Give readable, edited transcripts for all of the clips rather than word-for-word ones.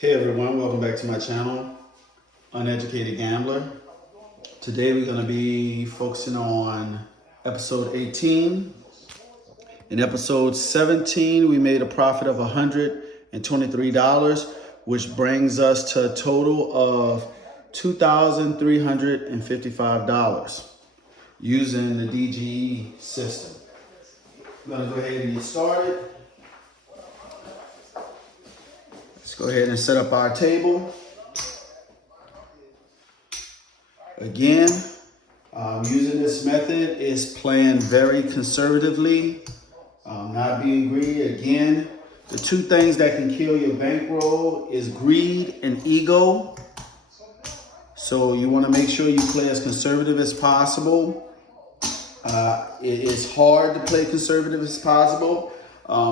Hey everyone, welcome back to my channel, Uneducated Gambler. Today we're going to be focusing on episode 18. In episode 17, we made a profit of $123, which brings us to a total of $2,355 using the DGE system. I'm going to go ahead and get started. Let's go ahead and set up our table. Again, using this method is playing very conservatively, not being greedy. Again, the two things that can kill your bankroll is greed and ego. So you want to make sure you play as conservative as possible. It is hard to play conservative as possible.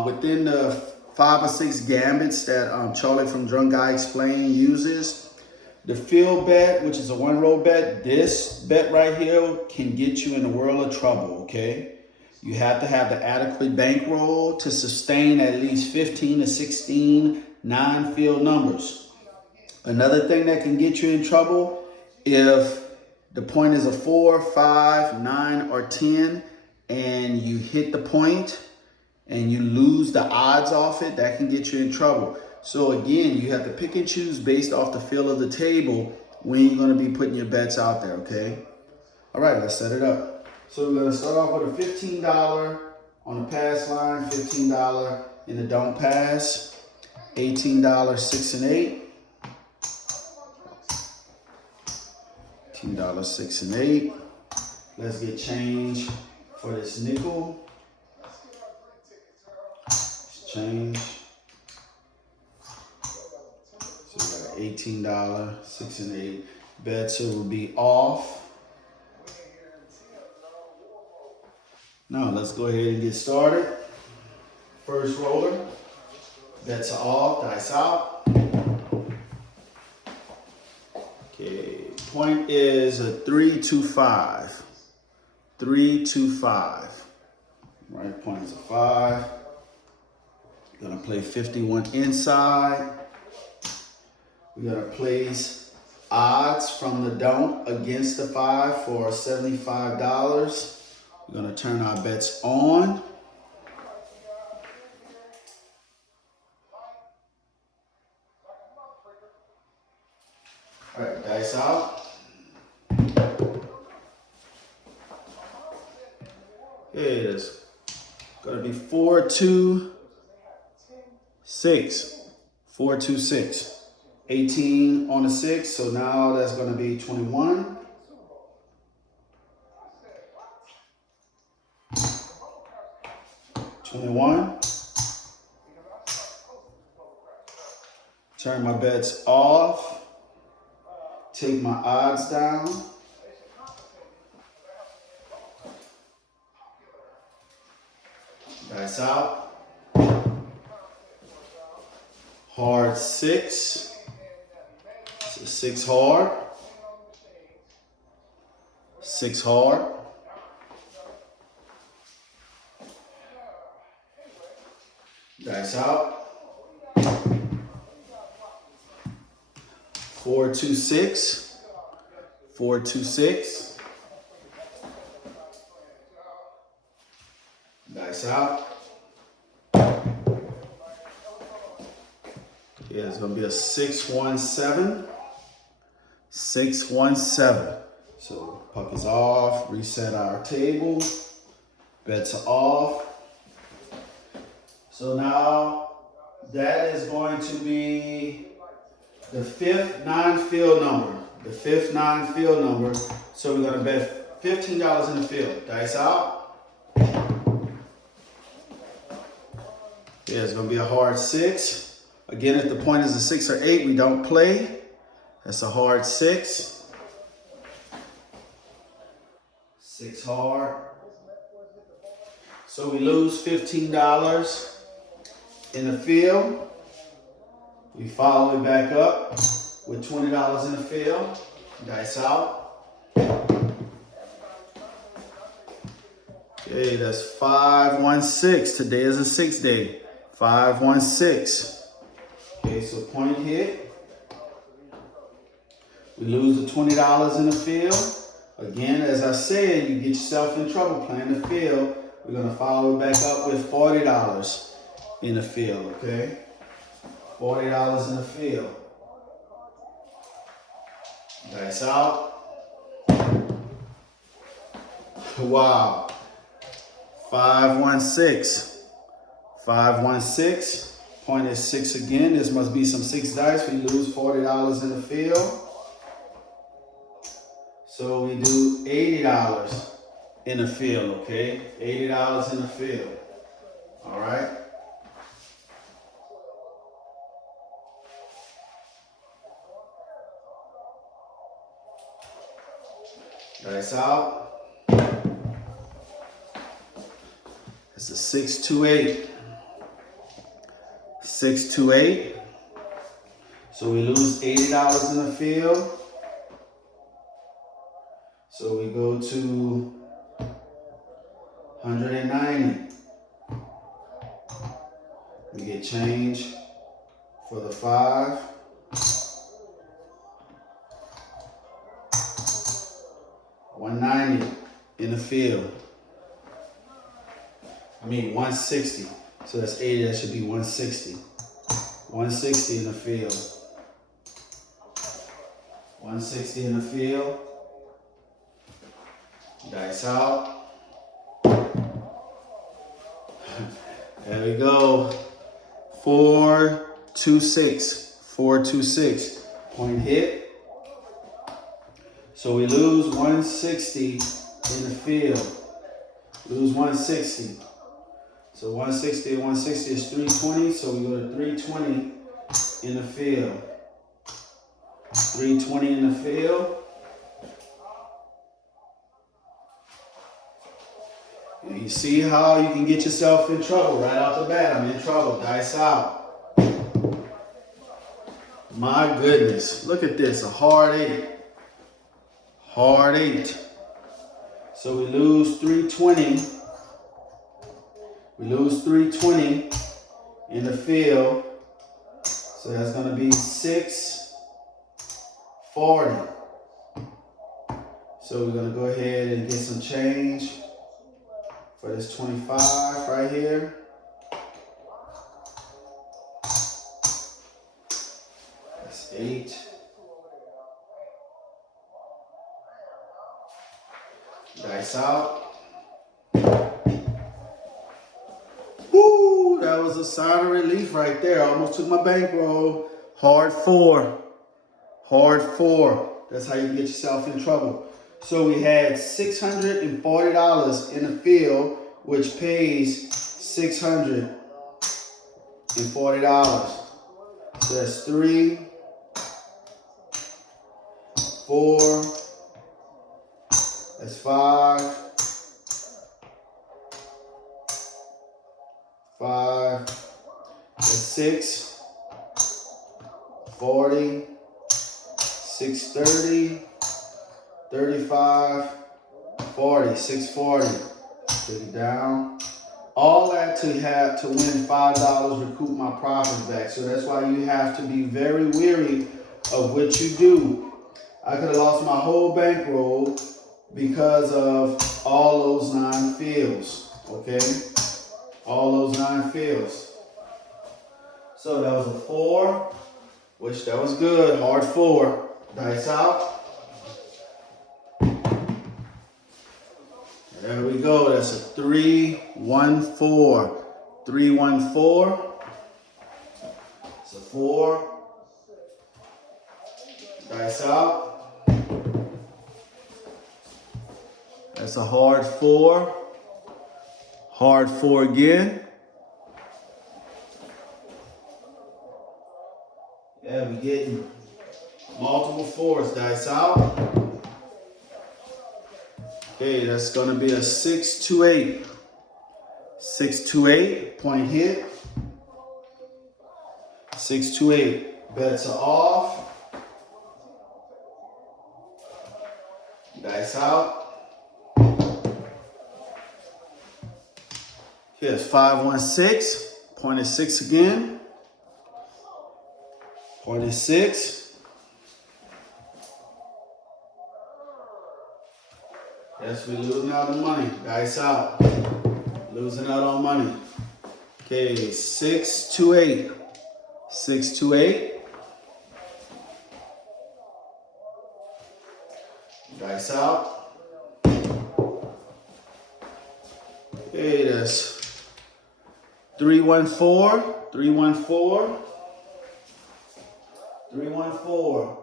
Within the 5 or 6 gambits that Charlie from Drunk Guy Explained uses, the field bet, which is a 1-row bet, this bet right here can get you in a world of trouble, okay? You have to have the adequate bankroll to sustain at least 15 to 16 non-field numbers. Another thing that can get you in trouble, if the point is a 4, 5, 9, or 10, and you hit the point and you lose the odds off it, that can get you in trouble. So again, you have to pick and choose based off the feel of the table when you're going to be putting your bets out there, okay? All right, let's set it up. So we're going to start off with a $15 on the pass line, $15 in the don't pass, $18 6 and 8, $18 6 and 8. Let's get change for this nickel. Change. So we got $18 6 and 8 bets. It will be off. Now let's go ahead and get started. First roller, bets are off, dice out. Okay, point is a 3-2-5. 3-2-5. Right, point is a 5. Gonna play 51 inside. We're gonna place odds from the don't against the 5 for $75. We're gonna turn our bets on. All right, dice out. Here it is. Gonna be 4-2-6. 4-2-6. 18 on the 6, so now that's going to be 21. Turn my bets off. Take my odds down. Dice out. Hard 6. So 6 hard. 6 hard. Dice out. 4-2-6. 4-2-6. Dice out. Yeah, it's going to be a 6-1-7. 6-1-7. So puck is off. Reset our table. Bets are off. So now that is going to be the 5th non-field number. The 5th non-field number. So we're going to bet $15 in the field. Dice out. Yeah, it's going to be a hard 6. Again, if the point is a 6 or 8, we don't play. That's a hard 6. 6 hard. So we lose $15 in the field. We follow it back up with $20 in the field. Dice out. Okay, that's 5-1-6. Today is a 6 day. 5-1-6. Okay, so point hit. We lose the $20 in the field. Again, as I said, you get yourself in trouble playing the field. We're going to follow it back up with $40 in the field, okay? $40 in the field. Dice out. Wow. 516. 516. Point is 6 again. This must be some 6 dice. We lose $40 in the field. So we do $80 in the field, okay? $80 in the field. All right? Dice out. It's a 628. 628. So we lose $80 in the field. So we go to 190. We get change for the 5. $190 in the field. I mean 160. So that's 80, that should be 160. 160 in the field. 160 in the field. Dice out. There we go. 426. 426. Point hit. So we lose 160 in the field. Lose 160. So 160 and 160 is 320. So we go to 320 in the field. 320 in the field. And you see how you can get yourself in trouble right off the bat. I'm in trouble. Dice out. My goodness. Look at this. A hard 8. Hard 8. So we lose 320. We lose 320 in the field. So that's going to be 640. So we're going to go ahead and get some change for this 25 right here. That's 8. Dice out. Woo! That was a sign of relief right there. I almost took my bankroll. Hard 4. Hard 4. That's how you get yourself in trouble. So we had $640 in the field, which pays $640. So that's 3, 4, that's 5, 5, that's 6, 40, 630, 35, 40, 640. Take it down. All that to win $5, recoup my profits back. So that's why you have to be very wary of what you do. I could have lost my whole bankroll because of all those 9 fields. Okay? All those 9 fields. So that was a 4, which that was good. Hard 4. Dice out. There we go. That's a 314. 314. It's a 4. Dice out. That's a hard 4. Hard 4 again. Yeah, we're getting multiple 4s. Dice out. Okay, that's going to be a 628. 628. Point hit. 628. Bets are off. Dice out. Here's 516. Point is 6 again. 26. Yes, we're losing out on money. Dice out. Losing out on money. Okay, 6 to 8. 6 to 8. Dice out. Okay, that's 314. 314. 314.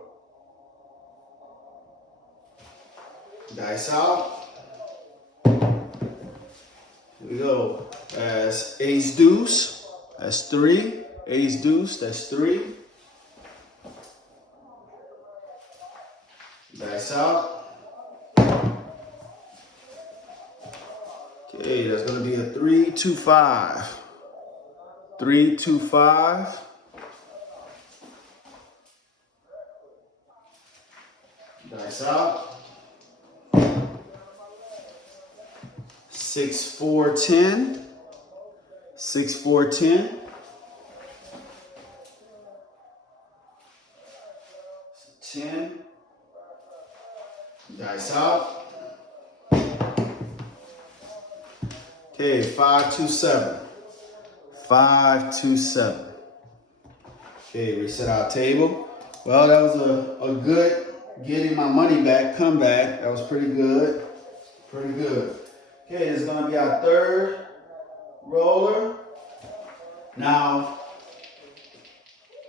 Dice out. Here we go. That's ace deuce. That's 3. Ace deuce. That's 3. Dice out. Okay, that's going to be a 3-2-5. 3-2-5. Dice out. 6-4-10. 6-4-10. 10. Dice out. Okay, 5-2-7. 5-2-7. Okay, reset our table. Well, that was a good getting my money back comeback. That was pretty good. Pretty good. Okay, this is going to be our third roller. Now,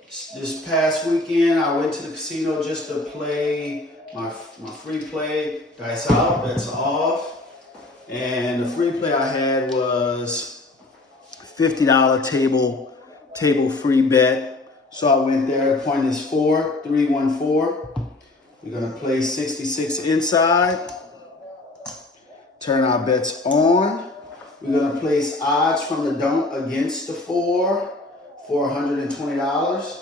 this past weekend, I went to the casino just to play my free play. Dice out, bets off. And the free play I had was $50 table free bet. So I went there. The point is 4, 3-1-4. We're going to play 66 inside. Turn our bets on. We're going to place odds from the don't against the 4 for $120.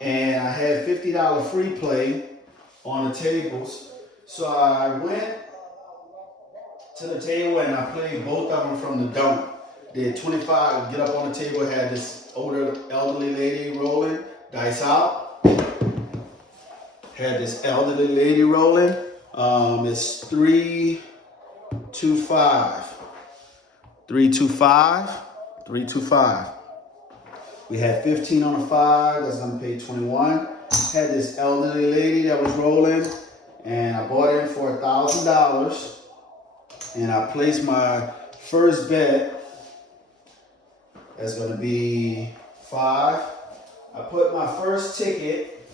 And I had $50 free play on the tables. So I went to the table and I played both of them from the don't. Did 25, get up on the table, had this older elderly lady rolling, dice out. Had this elderly lady rolling. It's 3-2-5. 3-2-5. 3-2-5. We had 15 on a 5, that's gonna pay 21. Had this elderly lady that was rolling, and I bought in for $1,000. And I placed my first bet. That's going to be 5. I put my first ticket,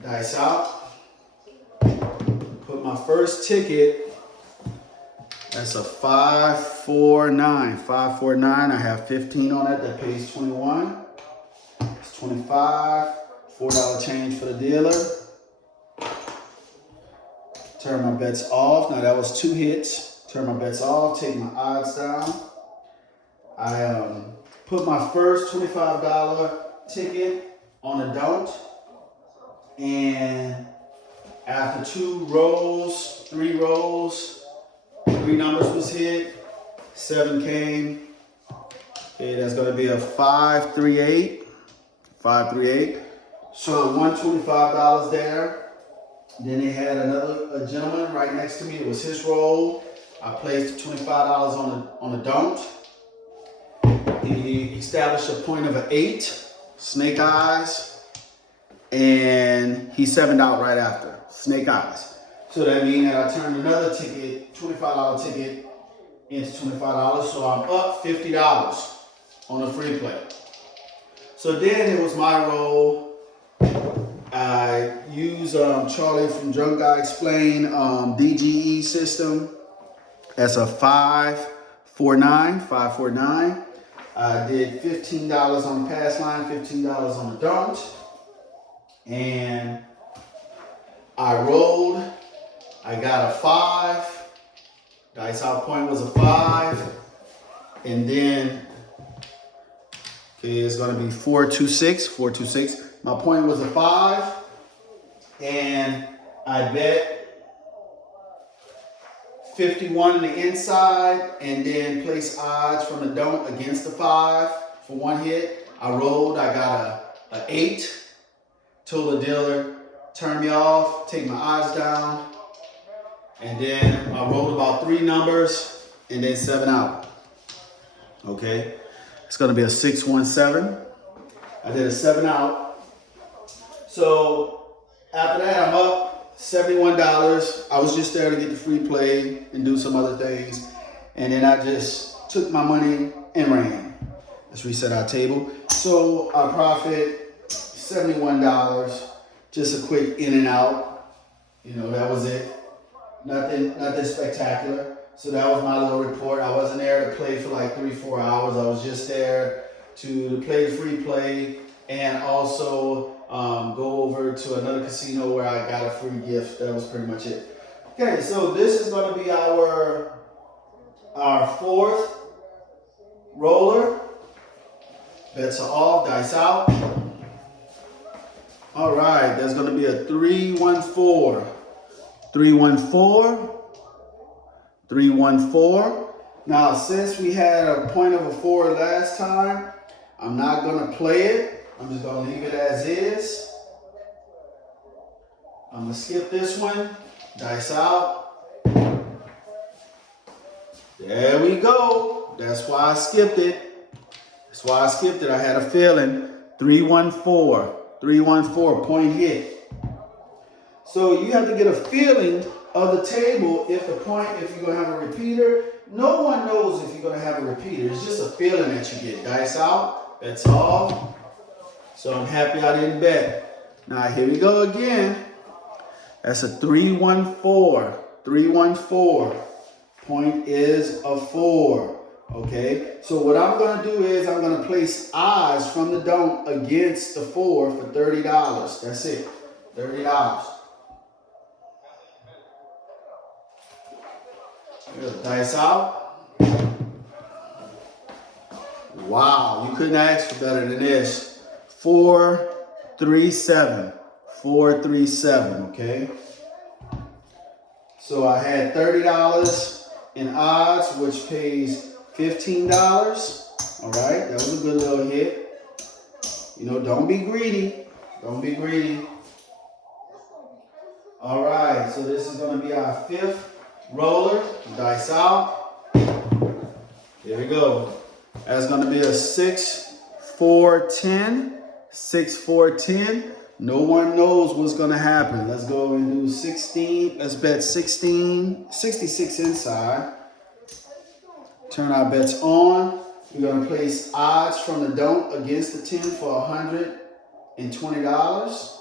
dice out. Put my first ticket. That's a 5-4-9. 5-4-9. I have 15 on it. That pays 21. It's 25. $4 change for the dealer. Turn my bets off. Now that was 2 hits. Turn my bets off, take my odds down. I put my first $25 ticket on a don't. And after 2 rolls, 3 rolls, 3 numbers was hit, 7 came. Okay, that's gonna be a 5-3-8. 5-3-8. So $125 there. Then they had a gentleman right next to me. It was his roll. I placed $25 on a don't. He established a point of an 8, snake eyes, and he 7'd out right after, snake eyes. So that means that I turned another ticket, $25 ticket, into $25. So I'm up $50 on a free play. So then it was my roll. I use Charlie from Drunk Guy Explain DGE System. That's a 5-4-9. 5-4-9. I did $15 on the pass line, $15 on the don't. And I rolled. I got a 5. Dice out point was a 5. And then, okay, it's going to be 4-2-6. 4-2-6. My point was a 5. And I bet 51 on the inside, and then place odds from the don't against the 5 for 1 hit. I rolled. I got a an 8. Told the dealer, turn me off, take my odds down. And then I rolled about 3 numbers and then 7 out. Okay, it's gonna be a 6-1-7. I did a 7 out. So after that, I'm up $71. I was just there to get the free play and do some other things. And then I just took my money and ran. Let's reset our table. So I profit $71. Just a quick in and out. You know, that was it. Nothing spectacular. So that was my little report. I wasn't there to play for like 3-4 hours. I was just there to play the free play and also go over to another casino where I got a free gift. That was pretty much it. Okay, so this is going to be our 4th roller. Bets are off, dice out. All right, there's going to be a 3-1-4. 3-1-4. 3-1-4. Now, since we had a point of a 4 last time, I'm not going to play it. I'm just going to leave it as is. I'm going to skip this one. Dice out. There we go. That's why I skipped it. That's why I skipped it. I had a feeling. 3-1-4. 3-1-4. Point hit. So you have to get a feeling of the table if you're going to have a repeater. No one knows if you're going to have a repeater. It's just a feeling that you get. Dice out. Bets off. So I'm happy I didn't bet. Now here we go again. That's a 3-1-4. 3-1-4. Point is a 4. Okay. So what I'm going to do is I'm going to place odds from the don't against the 4 for $30. That's it. $30. Dice out. Wow, you couldn't ask for better than this. 4-3-7. 4-3-7, okay? So I had $30 in odds, which pays $15. All right, that was a good little hit. You know, don't be greedy. Don't be greedy. All right, so this is going to be our 5th roller. Dice out. Here we go. That's going to be a 6-4-10. 6-4-10. No one knows what's going to happen. Let's go and do 16. Let's bet 66 inside. Turn our bets on. We're going to place odds from the don't against the 10 for $120.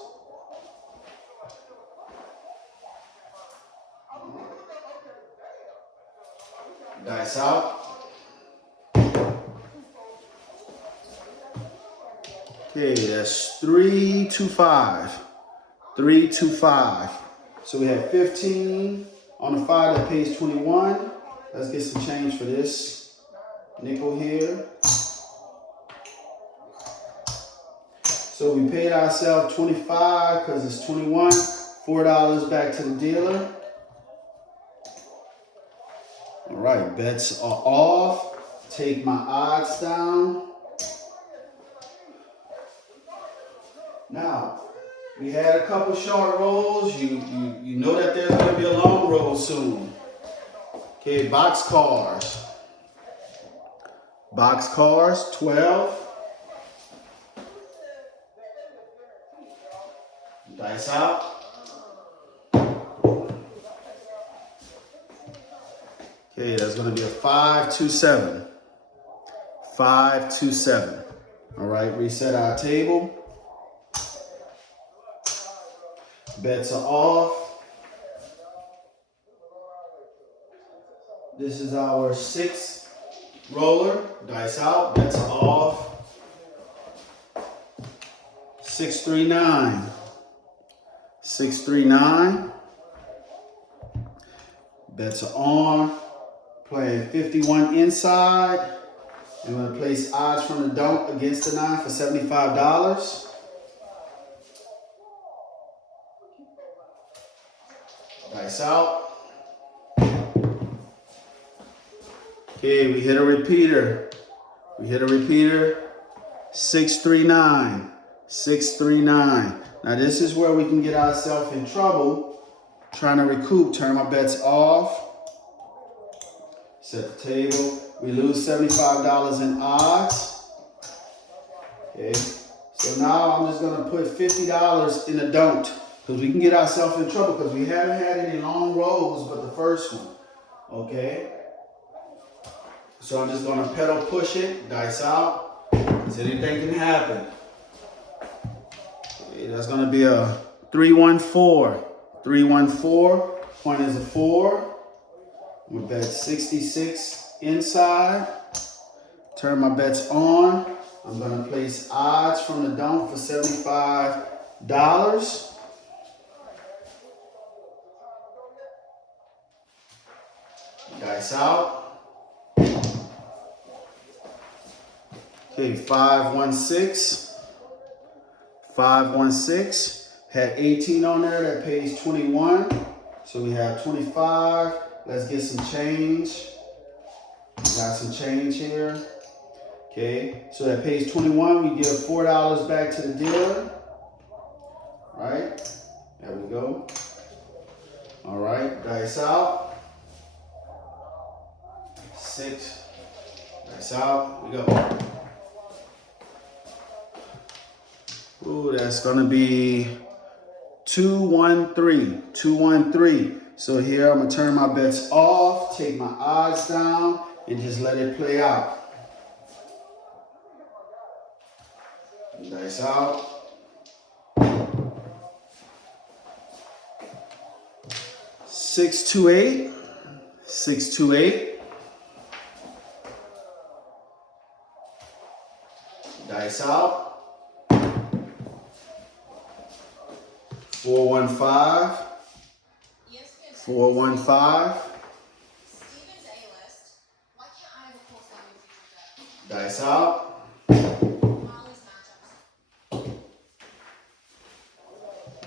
Dice out. Okay, that's 3-2-5. 3-2-5. So we have 15 on the 5 that pays 21. Let's get some change for this nickel here. So we paid ourselves 25 because it's 21. $4 back to the dealer. All right, bets are off. Take my odds down. Now, we had a couple short rolls. You know that there's going to be a long roll soon. Okay, box cars. Box cars, 12. Dice out. Okay, that's going to be a 5-2-7. 5-2-7. All right, reset our table. Bets are off. This is our 6th roller. Dice out. Bets are off. 6-3-9. 6-3-9. Bets are on. Playing 51 inside. I'm going to place odds from the don't against the 9 for $75. Dice out. Okay, we hit a repeater. 6-3-9. 639. Now this is where we can get ourselves in trouble trying to recoup. Turn my bets off. Set the table. We lose $75 in odds. Okay. So now I'm just going to put $50 in the don't, because we can get ourselves in trouble because we haven't had any long rolls but the first one. Okay. So I'm just going to pedal push it, dice out, because anything can happen. Okay, that's going to be a 314. 314. Point is a 4. I'm going to bet 66 inside. Turn my bets on. I'm going to place odds from the don't for $75. Dice out. Okay, 516. 516. Had 18 on there. That pays 21. So we have 25. Let's get some change. Got some change here. Okay, so that pays 21. We give $4 back to the dealer. Right? There we go. All right, dice out. 6. Dice out. We go. Ooh, that's gonna be 213. 213. So here I'm gonna turn my bets off, take my odds down, and just let it play out. Dice out. Six, 2, 8. 6, 2, 8. Dice out. 415. 415. Dice out.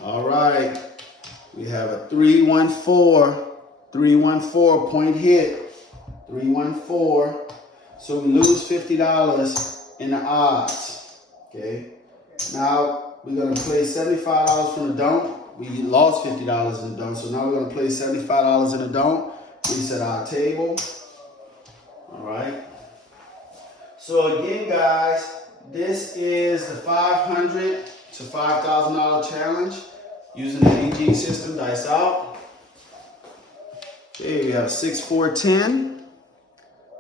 All right. We have a 314. 314 point hit. 314. So we lose $50 in the odds. Okay. Now we're going to play $75 from the don't. We lost $50 in the don't. So now we're going to play $75 in the don't. Reset our table. All right. So again, guys, this is the $500 to $5,000 challenge using the DGE system. Dice out. Okay, we have 6, 4, 10.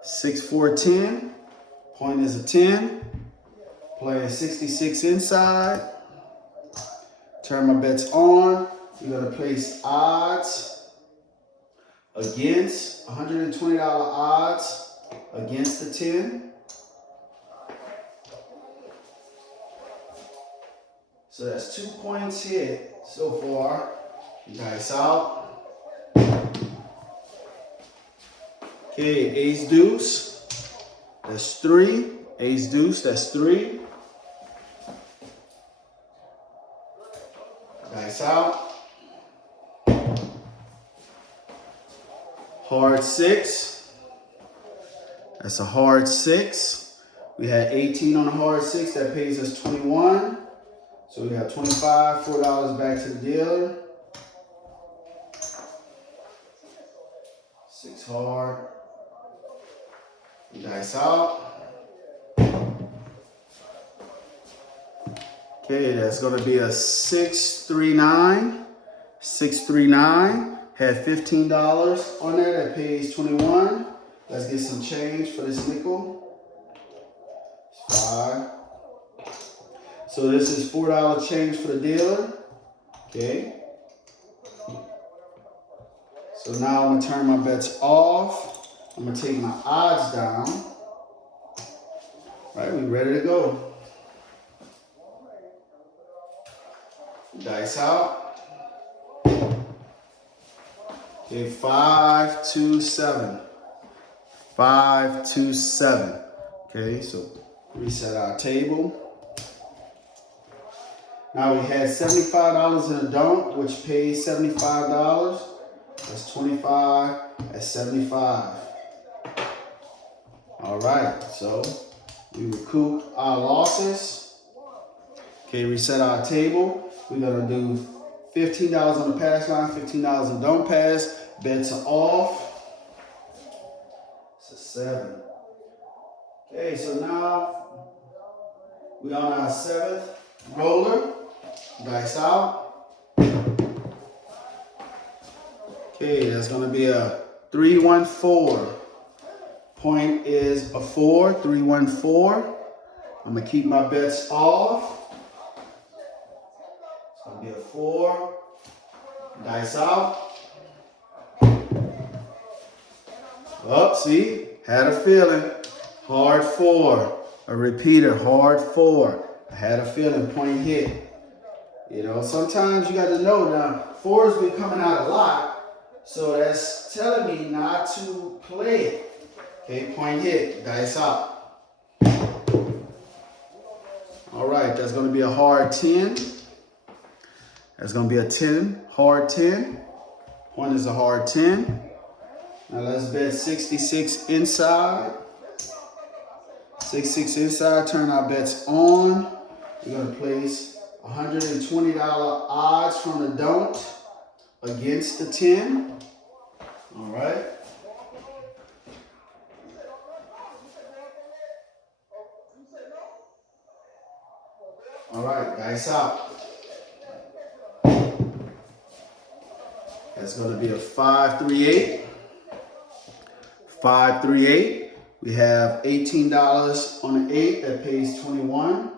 6, 4, 10. Point is a 10. Playing 66 inside. Turn my bets on. We're going to place odds against $120 odds against the 10. So that's 2 points hit so far. Dice out. Okay, ace deuce. That's 3. Ace deuce, that's 3. Dice out. Hard 6. That's a hard 6. We had 18 on the hard 6. That pays us 21. So we got 25, $4 back to the dealer. 6 hard. Dice out. Okay, that's going to be a 639. 639. Had $15 on there. That pays 21. Let's get some change for this nickel. 5. So this is $4 change for the dealer. Okay. So now I'm going to turn my bets off. I'm going to take my odds down. All right, we ready to go. Dice out. Okay, 5, 2, 7. 5, 2, 7. Okay, so reset our table. Now we had $75 in a don't, which pays $75. That's 25 at 75. All right, so we recoup our losses. Okay, reset our table. We're gonna do $15 on the pass line, $15 on don't pass. Bets are off. It's a 7. Okay, so now we're on our 7th roller. Dice out. Okay, that's gonna be a 3-1-4. Point is a 4, 3-1-4. I'm gonna keep my bets off. It's gonna be a 4. Dice out. Oh, see, had a feeling. Hard 4. A repeater, hard 4. I had a feeling, point hit. You know, sometimes you got to know now, 4's been coming out a lot, so that's telling me not to play it. Okay, point hit, dice out. All right, that's going to be a hard 10. That's going to be a 10, hard 10. Point is a hard 10. Now let's bet 66 inside. 66 inside, turn our bets on. We're going to place $120 odds from the don't against the 10. All right. All right, dice out. That's going to be a 5-3-8. 5-3-8. We have $18 on the 8 that pays 21.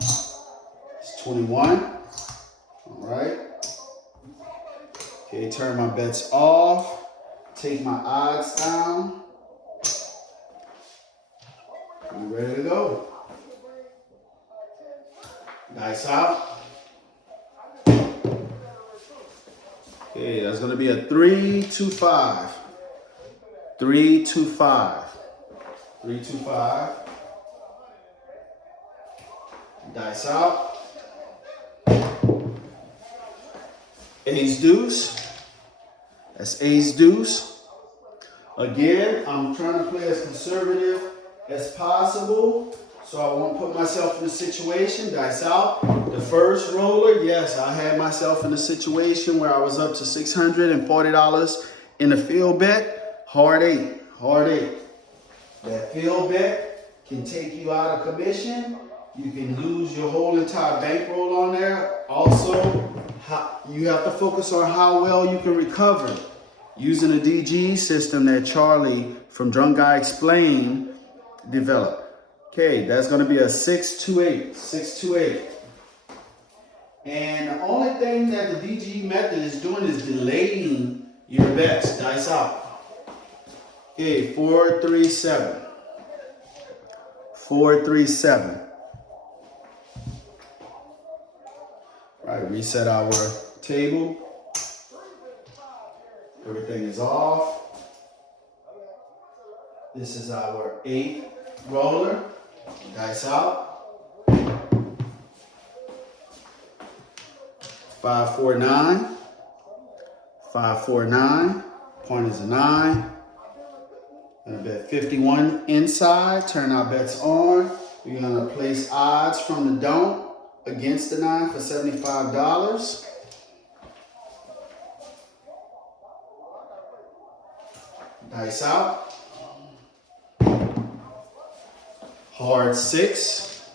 It's 21. All right. Okay, turn my bets off. Take my odds down. I'm ready to go. Dice out. Okay, that's going to be a 3-2-5. 3-2-5. 3-2-5. Dice out. Ace deuce. That's ace deuce. Again, I'm trying to play as conservative as possible, so I won't put myself in a situation. Dice out. The first roller, yes, I had myself in a situation where I was up to $640 in a field bet. Hard 8, hard 8. That field bet can take you out of commission. You can lose your whole entire bankroll on there. Also, you have to focus on how well you can recover using the DGE system that Charlie from Drunk Guy Explained developed. Okay, that's going to be a 6-2-8, 6-2-8. And the only thing that the DGE method is doing is delaying your bets. Dice out. Okay, 4-3-7. 4-3-7. Right, reset our table. Everything is off. This is our 8th roller. Dice out. 5-4-9. 5-4-9. Point is a 9. Gonna bet 51 inside. Turn our bets on. We're gonna place odds from the don't against the 9 for $75. Dice out. Hard 6.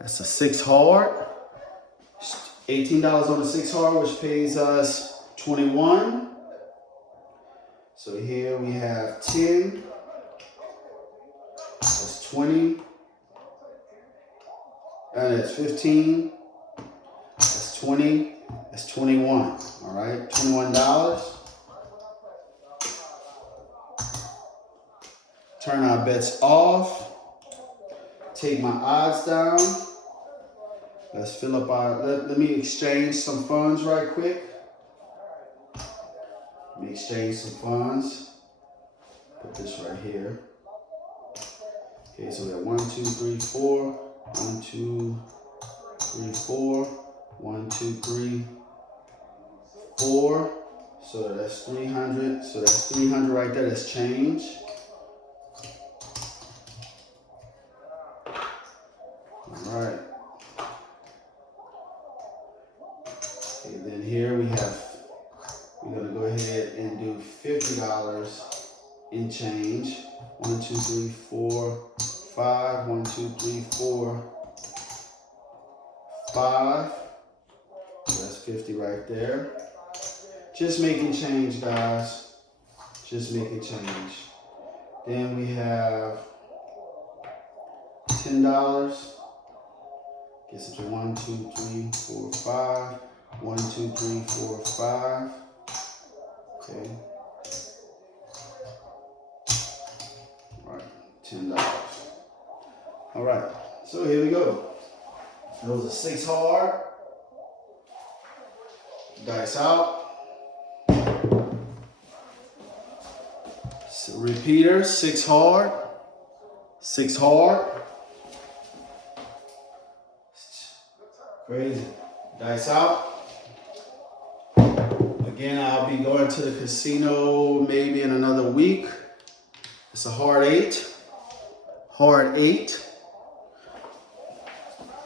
That's a 6 hard. $18 on the 6 hard, which pays us 21. So here we have 10. That's 20. And that's 15. That's 20. That's 21. All right, $21. Turn our bets off. Take my odds down. Let's fill up our, let me exchange some funds right quick. Let me exchange some funds. Put this right here. Okay, so we have 1, 2, 3, 4. 1, 2, 3, 4. 1, 2, 3, 4. So that's 300. So that's 300 right there. That's change. All then here we're gonna go ahead and do $50 in change. 1, 2, 3, 4, 5. 1, 2, 3, 4, 5. That's 50 right there. Just making change, guys. Just making change. Then we have $10. Gets it to 1, 2, 3, 4, 5. 1, 2, 3, 4, 5. Okay. All right, $10. All right, so here we go. Those are 6 hard. Dice out. So repeater, 6 hard. 6 hard. Crazy. Dice out. Again, I'll be going to the casino maybe in another week. It's a hard 8. Hard 8.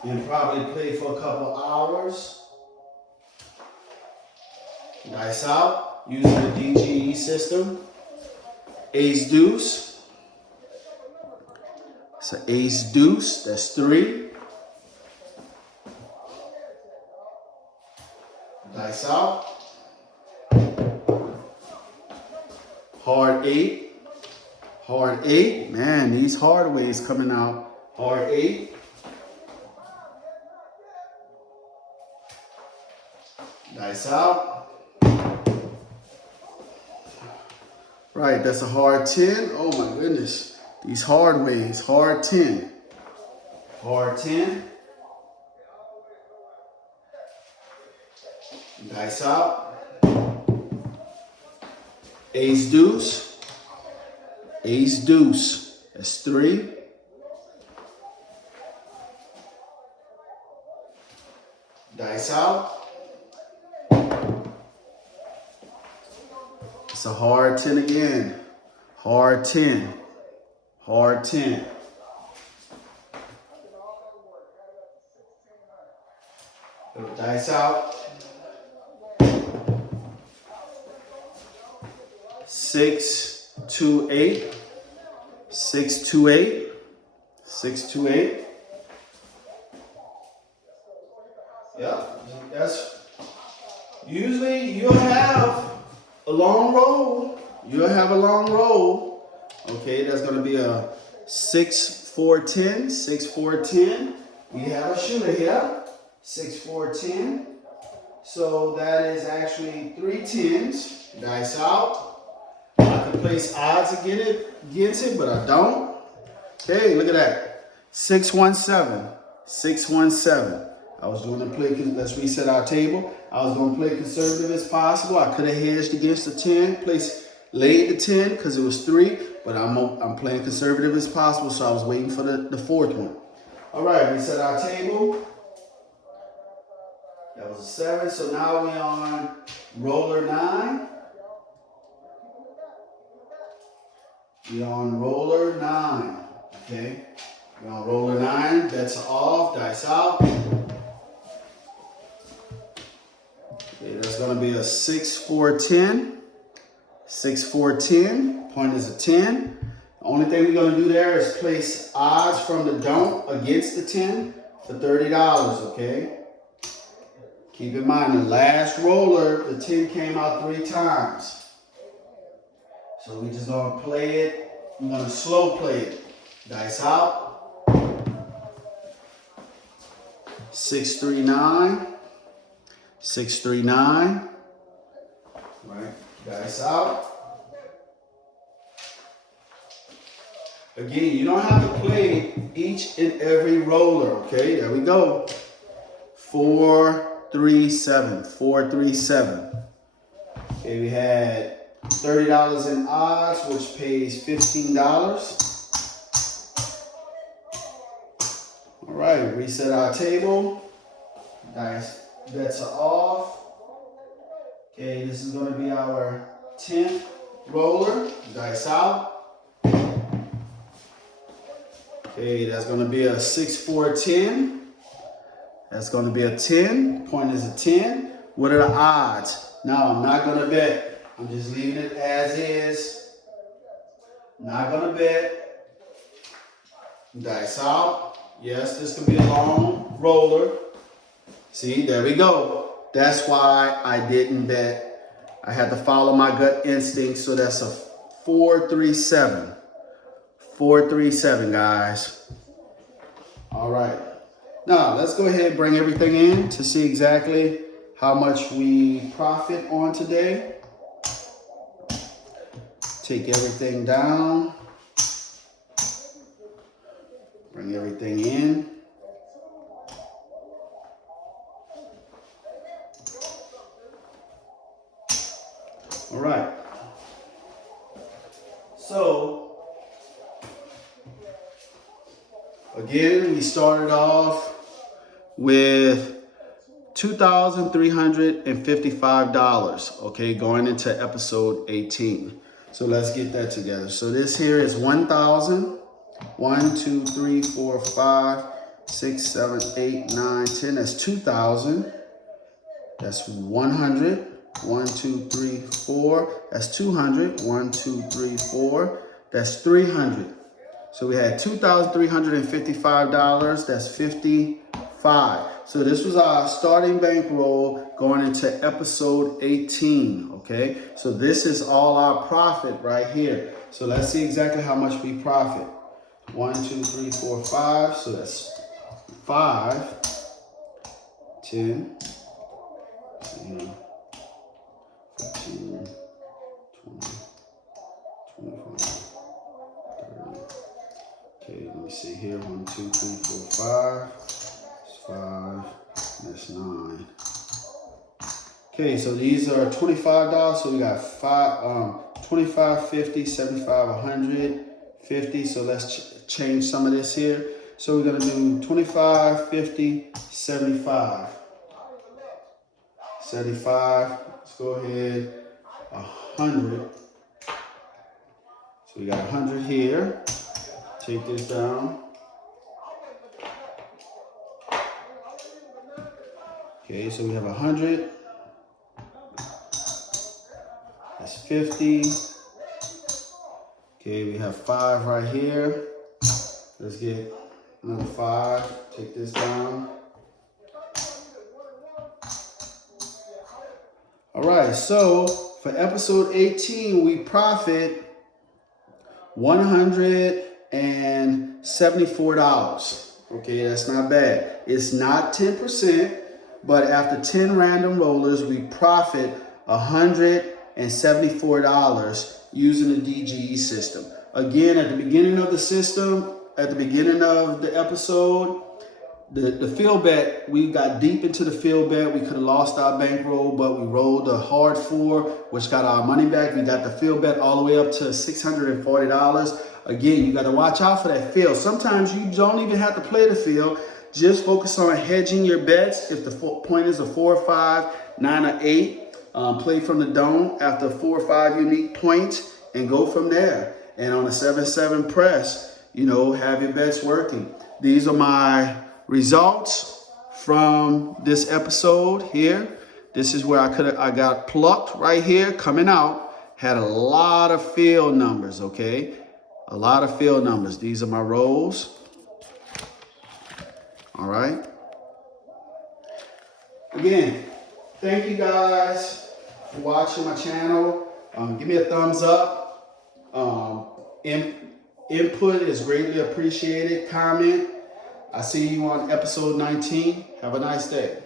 And probably play for a couple hours. Dice out. Using the DGE system. Ace deuce. It's an ace deuce. That's 3. Dice out. Hard 8. Hard 8. Man, these hard ways coming out. Hard 8. Dice out. Right, that's a hard 10. Oh my goodness. These hard ways. Hard 10. Hard 10. Dice out. Ace deuce. Ace deuce. That's 3. Dice out. It's a hard 10 again. Hard 10. Hard 10. Dice out. 6, 2, 8. 6, 2, 8. 6, 2, 8. Yeah, that's usually you'll have a long roll. You'll have a long roll. Okay, that's going to be a 6, 4, 10. 6, 4, 10. We have a shooter here. 6, 4, 10. So that is actually 3 10s. Dice out. I can place odds against it, but I don't. Okay, look at that. 6, 1, 7. 6, 1, 7. I was going to play, let's reset our table. I was going to play conservative as possible. I could have hedged against the 10, laid the 10 because it was 3, but I'm playing conservative as possible, so I was waiting for the 4th one. All right, reset our table. That was a 7, so now we're on roller 9. We're on roller 9, okay? We're on roller 9, bets are off, dice out. Okay, that's gonna be a 6, 4, 10. 6, 4, 10, point is a 10. The only thing we're gonna do there is place odds from the don't against the 10 for $30, okay? Keep in mind, the last roller, the 10 came out 3 times. So we just gonna play it, we're gonna slow play it. Dice out. 6, 3, 9. 6, 3, 9. Right, dice out. Again, you don't have to play each and every roller, okay? There we go. 4, 3, 7. 4, 3, 7. Okay, we had $30 in odds, which pays $15. All right, reset our table. Nice. Bets are off. Okay, this is going to be our 10th roller. Dice out. Okay, that's going to be a 6, 4, 10. That's going to be a 10. Point is a 10. What are the odds? No, I'm not gonna bet. I'm just leaving it as is. Not gonna bet. Dice out. Yes, this could be a long roller. See, there we go. That's why I didn't bet. I had to follow my gut instinct, so that's a 4-3-7. 4-3-7, guys. All right. Now, let's go ahead and bring everything in to see exactly how much we profit on today. Take everything down. Bring everything in. All right. So, again, we started off with $2,355, okay, going into episode 18. So let's get that together. So this here is 1,000. 1, 2, 3, 4, 5, 6, 7, 8, 9, 10. That's 2,000. That's 100. 1, 2, 3, 4. That's 200. 1, 2, 3, 4. That's 300. So we had $2,355. That's 55. So this was our starting bankroll going into episode 18. Okay. So this is all our profit right here. So let's see exactly how much we profit. 1, 2, 3, 4, 5. So that's 5, 10, 15, 20, 25, 30. Okay, let me see here. 1, 2, 3, 4, 5. That's 5. That's 9. Okay, so these are $25. So we got 25, 50, 75, 100, 50. So let's change some of this here. So we're gonna do 25, 50, 75. 75. Let's go ahead. 100. So we got 100 here. Take this down. Okay, so we have 100. That's 50. Okay, we have 5 right here. Let's get another 5. Take this down. All right, so for episode 18, we profit $174. Okay, that's not bad. It's not 10%, but after 10 random rollers, we profit $174 using the DGE system. Again, at the beginning of the system, at the beginning of the episode, the field bet, we got deep into the field bet. We could have lost our bankroll, but we rolled a hard 4, which got our money back. We got the field bet all the way up to $640. Again, you got to watch out for that field. Sometimes you don't even have to play the field. Just focus on hedging your bets. If the point is a 4 or 5, 9 or 8, play from the dome after 4 or 5 unique points and go from there. And on a 7-7 press, you know, have your bets working. These are my results from this episode here. This is where I got plucked right here coming out. Had a lot of field numbers, okay? A lot of field numbers. These are my rolls. All right. Again, thank you guys for watching my channel. Give me a thumbs up. Input is greatly appreciated. Comment. I see you on episode 19. Have a nice day.